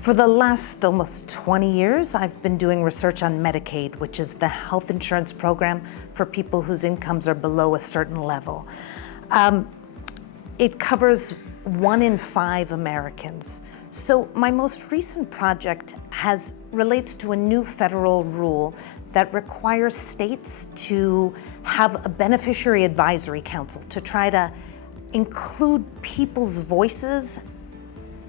For the last almost 20 years, I've been doing research on Medicaid, which is the health insurance program for people whose incomes are below a certain level. It covers 1 in 5 Americans. So my most recent project relates to a new federal rule that requires states to have a beneficiary advisory council to try to include people's voices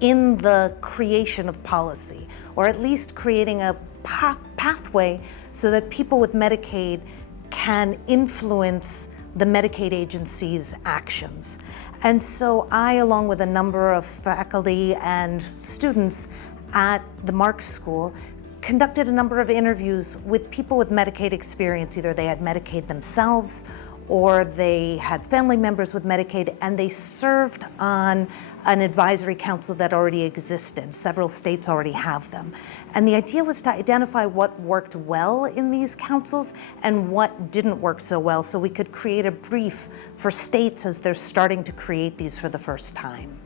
in the creation of policy, or at least creating a pathway so that people with Medicaid can influence the Medicaid agency's actions. And so I, along with a number of faculty and students at the Marks School, conducted a number of interviews with people with Medicaid experience. Either they had Medicaid themselves or they had family members with Medicaid, and they served on an advisory council that already existed. Several states already have them. And the idea was to identify what worked well in these councils and what didn't work so well, so we could create a brief for states as they're starting to create these for the first time.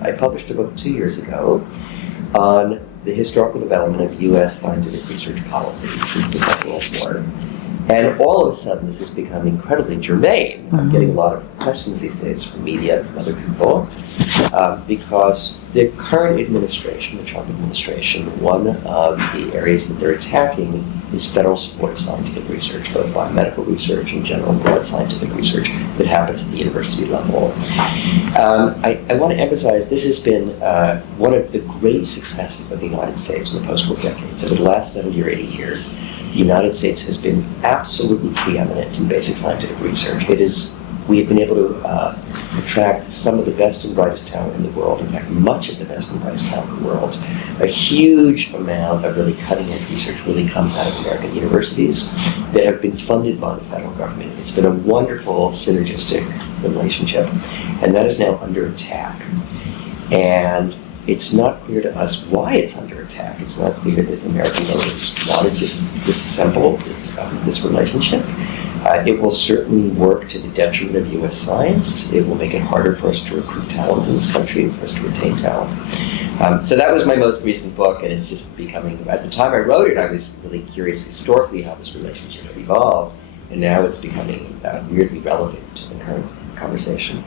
I published a book 2 years ago on the historical development of U.S. scientific research policy since the Second World War. And all of a sudden, this has become incredibly germane. I'm getting a lot of questions these days from media, from other people, because the current administration, the Trump administration, one of the areas that they're attacking is federal support of scientific research, both biomedical research and general broad scientific research that happens at the university level. I want to emphasize this has been one of the great successes of the United States in the post-war decades. Over the last 70 or 80 years, the United States has been absolutely preeminent in basic scientific research. We have been able to attract some of the best and brightest talent in the world, in fact, much of the best and brightest talent in the world. A huge amount of really cutting-edge research really comes out of American universities that have been funded by the federal government. It's been a wonderful synergistic relationship, and that is now under attack. And it's not clear to us why it's under attack. It's not clear that American voters want to disassemble this relationship. It will certainly work to the detriment of U.S. science. It will make it harder for us to recruit talent in this country, for us to retain talent. So that was my most recent book, and it's just becoming, at the time I wrote it, I was really curious historically how this relationship had evolved, and now it's becoming weirdly relevant to the current conversation.